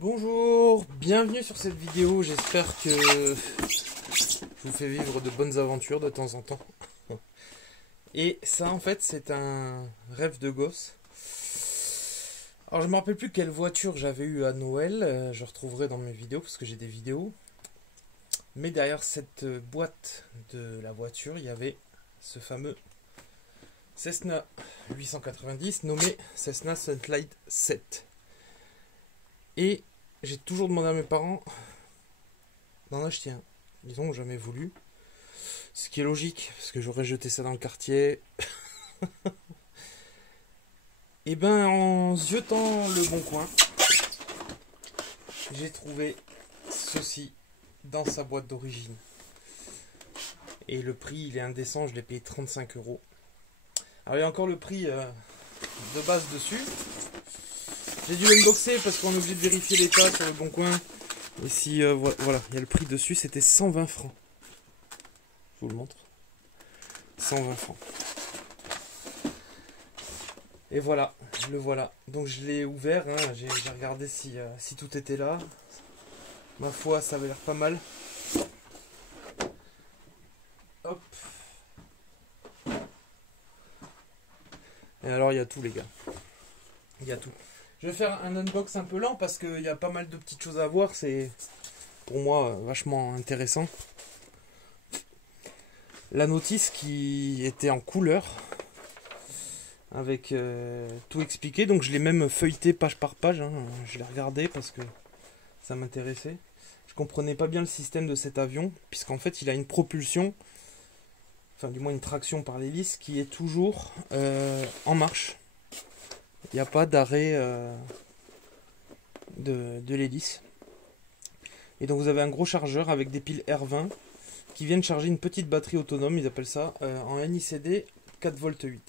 Bonjour, bienvenue sur cette vidéo, j'espère que je vous fais vivre de bonnes aventures de temps en temps. Et ça en fait c'est un rêve de gosse. Alors je me rappelle plus quelle voiture j'avais eu à Noël, je retrouverai dans mes vidéos parce que j'ai des vidéos. Mais derrière cette boîte de la voiture, il y avait ce fameux Cessna 890 nommé Cessna Sunlight 7. Et j'ai toujours demandé à mes parents d'en acheter un. Ils n'ont jamais voulu. Ce qui est logique, parce que j'aurais jeté ça dans le quartier. Et ben, en ziotant le bon coin, j'ai trouvé ceci dans sa boîte d'origine. Et le prix, il est indécent, je l'ai payé 35 €. Alors, il y a encore le prix de base dessus. J'ai dû l'unboxer parce qu'on est obligé de vérifier l'état sur le bon coin. Et si, voilà, il y a le prix dessus, c'était 120 francs. Je vous le montre. 120 francs. Et voilà, le voilà. Donc je l'ai ouvert, hein, j'ai regardé si tout était là. Ma foi, ça avait l'air pas mal. Hop. Et alors, il y a tout, les gars. Il y a tout. Je vais faire un unbox un peu lent parce qu'il y a pas mal de petites choses à voir. C'est pour moi vachement intéressant. La notice qui était en couleur avec tout expliqué. Donc je l'ai même feuilleté page par page. Hein. Je l'ai regardé parce que ça m'intéressait. Je comprenais pas bien le système de cet avion puisqu'en fait il a une propulsion, enfin du moins une traction par l'hélice qui est toujours en marche. Il n'y a pas d'arrêt de l'hélice. Et donc vous avez un gros chargeur avec des piles R20 qui viennent charger une petite batterie autonome, ils appellent ça, en NICD 4,8 V.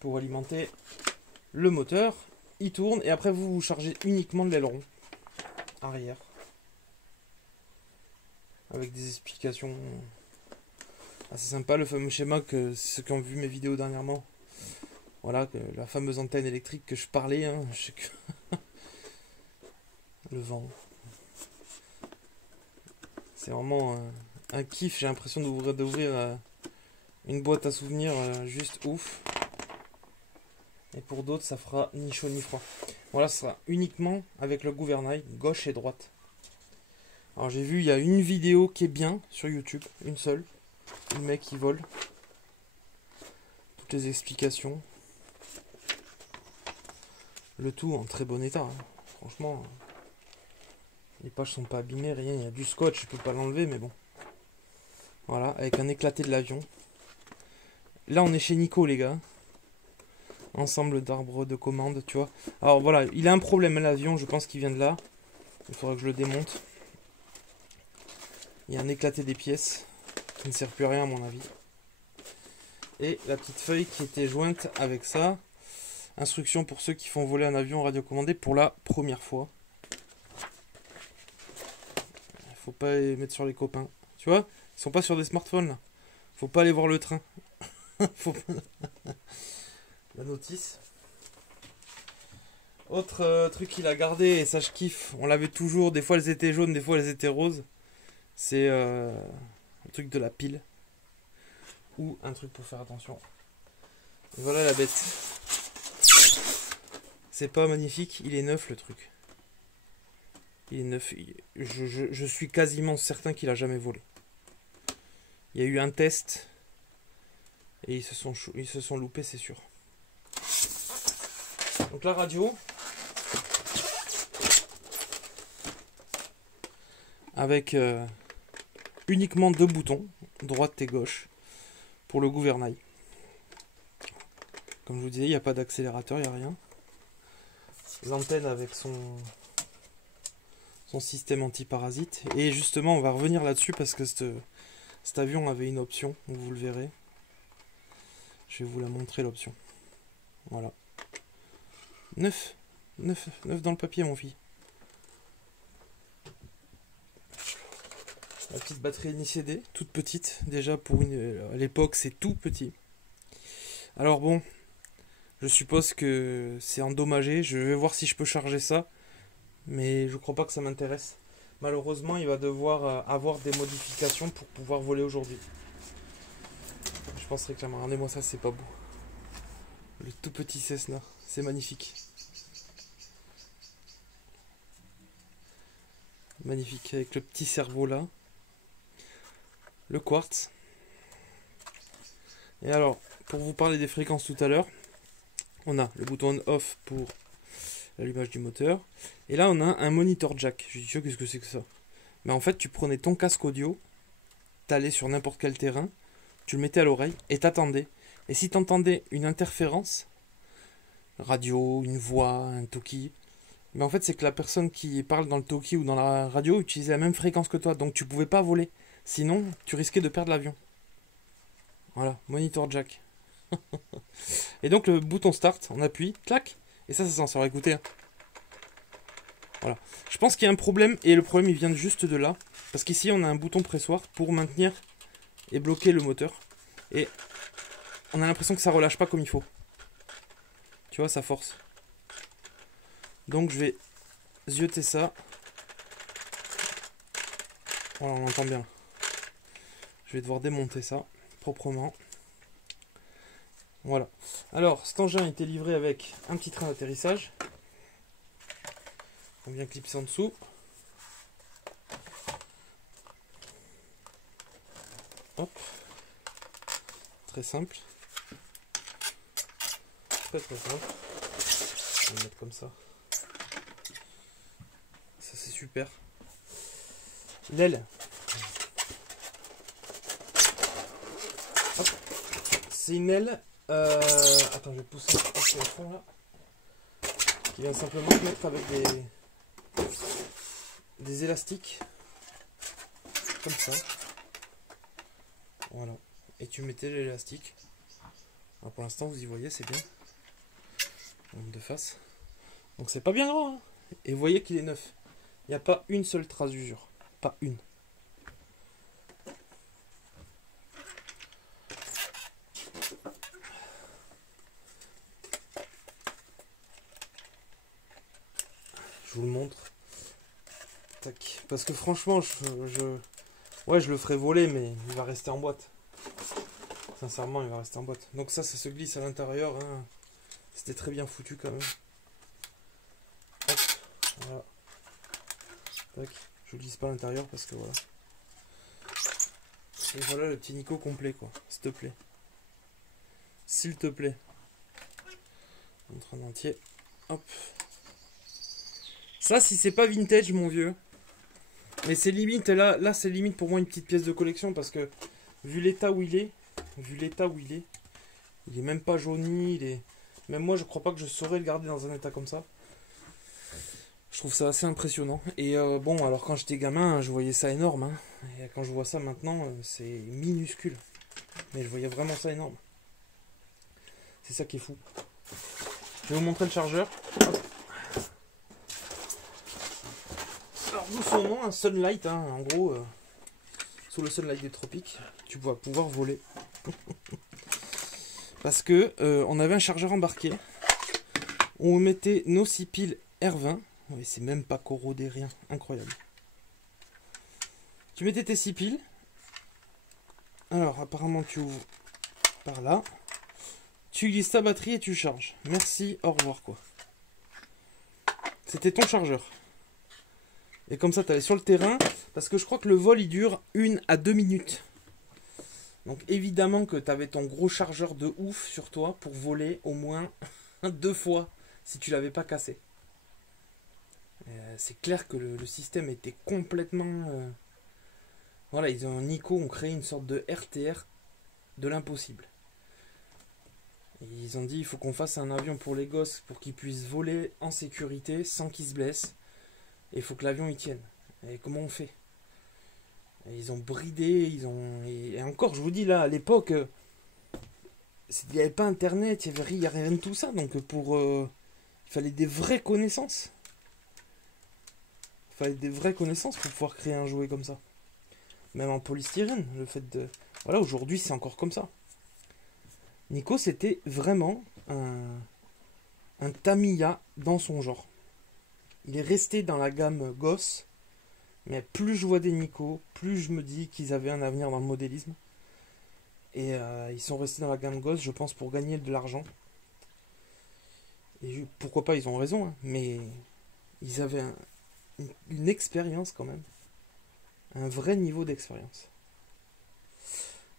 Pour alimenter le moteur, il tourne et après vous chargez uniquement de l'aileron arrière. Avec des explications assez sympas, le fameux schéma que ceux qui ont vu mes vidéos dernièrement. Voilà, la fameuse antenne électrique que je parlais, hein, je sais que le vent. C'est vraiment un kiff, j'ai l'impression d'ouvrir une boîte à souvenirs juste ouf. Et pour d'autres, ça fera ni chaud ni froid. Voilà, ce sera uniquement avec le gouvernail, gauche et droite. Alors j'ai vu, il y a une vidéo qui est bien sur YouTube, une seule. Le mec qui vole. Toutes les explications. Le tout en très bon état. Hein. Franchement, les pages sont pas abîmées, rien. Il y a du scotch, je peux pas l'enlever, mais bon. Voilà, avec un éclaté de l'avion. Là, on est chez Nico, les gars. Ensemble d'arbres de commande, tu vois. Alors voilà, il a un problème, l'avion, je pense qu'il vient de là. Il faudra que je le démonte. Il y a un éclaté des pièces qui ne sert plus à rien, à mon avis. Et la petite feuille qui était jointe avec ça. Instruction pour ceux qui font voler un avion radiocommandé pour la première fois. Faut pas les mettre sur les copains. Tu vois, ils sont pas sur des smartphones là. Faut pas aller voir le train. Faut pas... La notice. Autre truc qu'il a gardé, et ça je kiffe. On l'avait toujours, des fois elles étaient jaunes, des fois elles étaient roses. C'est le truc de la pile. Ou un truc pour faire attention. Et voilà la bête. C'est pas magnifique, il est neuf le truc. Il est neuf. Je suis quasiment certain qu'il a jamais volé. Il y a eu un test et ils se sont loupés, c'est sûr. Donc la radio avec uniquement deux boutons, droite et gauche, pour le gouvernail. Comme je vous disais, il n'y a pas d'accélérateur, il n'y a rien. L'antenne avec son système anti-parasite. Et justement, on va revenir là-dessus parce que cet avion avait une option, vous le verrez. Je vais vous la montrer, l'option. Voilà. 9 dans le papier, mon fils. La petite batterie NICD, toute petite. Déjà, pour à l'époque, c'est tout petit. Alors bon, je suppose que c'est endommagé. Je vais voir si je peux charger ça. mais je crois pas que ça m'intéresse. Malheureusement, il va devoir avoir des modifications pour pouvoir voler aujourd'hui. Je penserais clairement. Regardez-moi ça, c'est pas beau. Le tout petit Cessna, c'est magnifique. Magnifique, avec le petit cerveau là. Le quartz. Et alors, pour vous parler des fréquences tout à l'heure, on a le bouton on-off pour l'allumage du moteur. Et là, on a un monitor jack. Je dis, qu'est-ce que c'est que ça? Mais en fait, tu prenais ton casque audio, t'allais sur n'importe quel terrain, tu le mettais à l'oreille et t'attendais. Et si t'entendais une interférence, radio, une voix, un talkie, mais en fait, c'est que la personne qui parle dans le talkie ou dans la radio utilisait la même fréquence que toi. Donc, tu pouvais pas voler. Sinon, tu risquais de perdre l'avion. Voilà, monitor jack. Et donc, le bouton start, on appuie, clac, et ça s'en sort. Écoutez. Hein. Voilà. Je pense qu'il y a un problème, et le problème, il vient juste de là. Parce qu'ici, on a un bouton pressoir pour maintenir et bloquer le moteur. Et on a l'impression que ça relâche pas comme il faut. Tu vois, ça force. Donc je vais zioter ça. Voilà, on entend bien. Je vais devoir démonter ça proprement. Voilà. Alors, cet engin a été livré avec un petit train d'atterrissage. On vient clipser en dessous. Hop. Très simple. Très simple. On va le mettre comme ça. Ça c'est super. L'aile. C'est une aile. Attends, je vais pousser au fond là. Qui vient simplement se mettre avec des élastiques. Comme ça. Voilà. Et tu mettais l'élastique. Alors pour l'instant vous y voyez, c'est bien. De face. Donc c'est pas bien grand. Hein. Et vous voyez qu'il est neuf. Il n'y a pas une seule trace d'usure. Pas une. Je vous le montre. Tac. Parce que franchement, ouais, je le ferai voler, mais il va rester en boîte. Sincèrement, il va rester en boîte. Donc ça se glisse à l'intérieur. Hein. C'était très bien foutu quand même. Hop, voilà. Tac. Je glisse pas à l'intérieur parce que voilà. Et voilà le petit Nico complet quoi. S'il te plaît. S'il te plaît. Montre en entier. Hop. Ça si c'est pas vintage mon vieux. Mais c'est limite là c'est limite pour moi une petite pièce de collection parce que vu l'état où il est. Il est même pas jauni, il est. Même moi je crois pas que je saurais le garder dans un état comme ça. Je trouve ça assez impressionnant. Et bon, alors quand j'étais gamin, je voyais ça énorme. Hein. Et quand je vois ça maintenant, c'est minuscule. Mais je voyais vraiment ça énorme. C'est ça qui est fou. Je vais vous montrer le chargeur. Hop. Alors d'où son nom, un Sunlight. Hein. En gros, sous le Sunlight des tropiques, tu vas pouvoir voler. Parce que on avait un chargeur embarqué. On mettait nos 6 piles R20. Oui, c'est même pas corrodé, rien. Incroyable. Tu mettais tes 6 piles. Alors, apparemment, tu ouvres par là. Tu glisses ta batterie et tu charges. Merci, au revoir, quoi. C'était ton chargeur. Et comme ça, tu allais sur le terrain. Parce que je crois que le vol, il dure 1 à 2 minutes. Donc, évidemment que tu avais ton gros chargeur de ouf sur toi pour voler au moins 2 fois si tu l'avais pas cassé. C'est clair que le système était complètement... Voilà, Nico ont créé une sorte de RTR de l'impossible. Ils ont dit il faut qu'on fasse un avion pour les gosses pour qu'ils puissent voler en sécurité sans qu'ils se blessent. Et il faut que l'avion y tienne. Et comment on fait? Et ils ont bridé, Et encore, je vous dis là, à l'époque, il n'y avait pas internet, il n'y avait rien de tout ça. Donc il fallait des vraies connaissances. Il fallait des vraies connaissances pour pouvoir créer un jouet comme ça. Même en polystyrène, le fait de... Voilà, aujourd'hui c'est encore comme ça. Nico, c'était vraiment un Tamiya dans son genre. il est resté dans la gamme gosse. Mais plus je vois des Nico, plus je me dis qu'ils avaient un avenir dans le modélisme. Et ils sont restés dans la gamme gosse, je pense, pour gagner de l'argent. Et pourquoi pas, ils ont raison, hein, mais ils avaient une expérience quand même. Un vrai niveau d'expérience.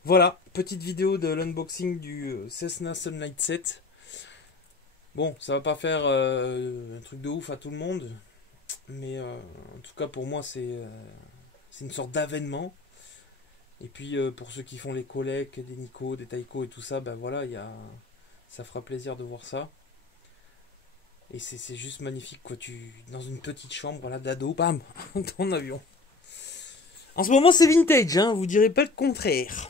Voilà, petite vidéo de l'unboxing du Cessna Sunlight 7. Bon, ça va pas faire un truc de ouf à tout le monde, mais en tout cas pour moi c'est une sorte d'avènement. Et puis pour ceux qui font les Colecs, des Nico, des Taiko et tout ça, ben voilà, ça fera plaisir de voir ça. Et c'est juste magnifique quoi, dans une petite chambre, voilà, d'ado, bam, ton avion. En ce moment c'est vintage, hein, vous direz pas le contraire.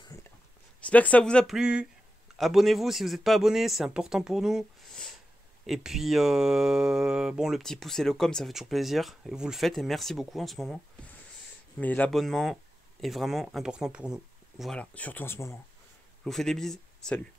J'espère que ça vous a plu. Abonnez-vous si vous n'êtes pas abonné, c'est important pour nous. Et puis, bon, le petit pouce et le com, ça fait toujours plaisir. Et vous le faites et merci beaucoup en ce moment. Mais l'abonnement est vraiment important pour nous. Voilà, surtout en ce moment. Je vous fais des bises. Salut.